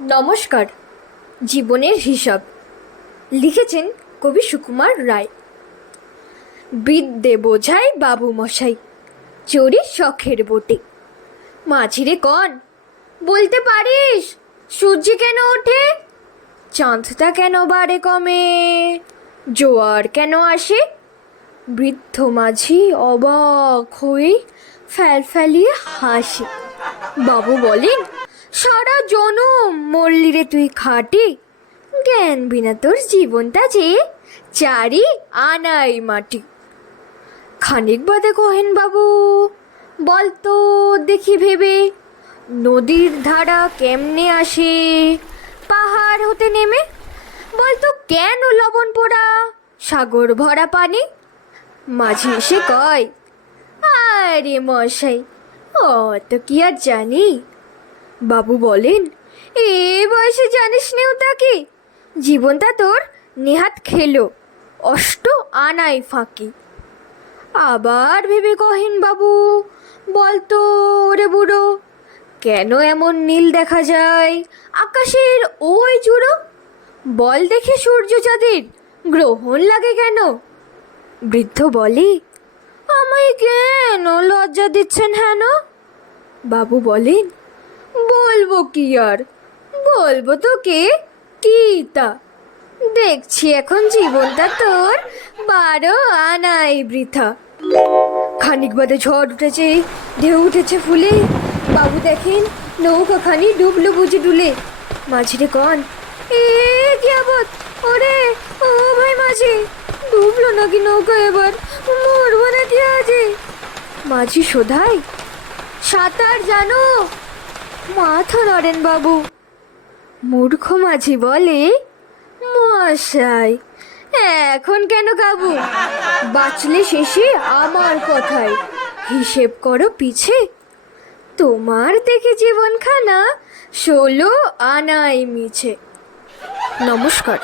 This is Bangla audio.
নমস্কার। জীবনের হিসাব লিখেছেন কবি সুকুমার রায়। বিদ্যে বোঝাই বাবু মশাই, চড়ি শখের বটে। মাঝিরে কন, বলতে পারিস সূর্য কেন ওঠে? চাঁদটা কেন বাড়ে কমে? জোয়ার কেন আসে? বৃদ্ধ মাঝি অবাক হয়ে ফ্যালফ্যালিয়ে হাসে। বাবু বলেন, সারা জনম মরলি রে তুই খাটি, জ্ঞান বিনা তোর জীবনটা যে চারি আনাই মাটি। খানিক বাদে কহেন বাবু, বলতো দেখি ভেবে, নদীর ধারা কেমনে আসে পাহাড় হতে নেমে? বলতো কেন লবণ পোড়া সাগর ভরা পানি? মাঝি এসে কয়, আরে মশাই, অত কি আর জানি। বাবু বলেন, এ বয়সে জানিস নেও তাকে, জীবনটা তোর নেহাত খেলো অষ্ট আনাই ফাঁকি। আবার ভেবে কহেন বাবু, বলতো ওরে বুড়ো, কেন এমন নীল দেখা যায় আকাশের ওই জুড়ো? বল দেখে সূর্য চাঁদের গ্রহণ লাগে কেন? বৃদ্ধ বলে, আমায় কেন লজ্জা দিচ্ছেন হেন? বাবু বলেন, বলবো কি আর, বলবো তোকে কি তা, দেখছি এখন জীবনটা তোর 12 আনাই বৃথা। খানিক বাদে ঝড় উঠেছে, ঢেউ উঠেছে ফুলে। বাবু দেখেন নৌকাখানি ডুবলো বুঝি ডুলে। মাঝিরে কন, এ কি আবত, ওরে ও ভাই মাঝি, ডুবলো নাকি নৌকা এবার, মরবো নাকি আজে? মাঝি শোধায়, সাঁতার জানো? মাথা নড়েন বাবু। মূর্খ মাঝি বলে, মশাই এখন কেন কাবু, বাঁচলে শেষে আমার কথায় হিসেব করো পিছে, তোমার দেখে জীবনখানা 16 আনাই মিছে। নমস্কার।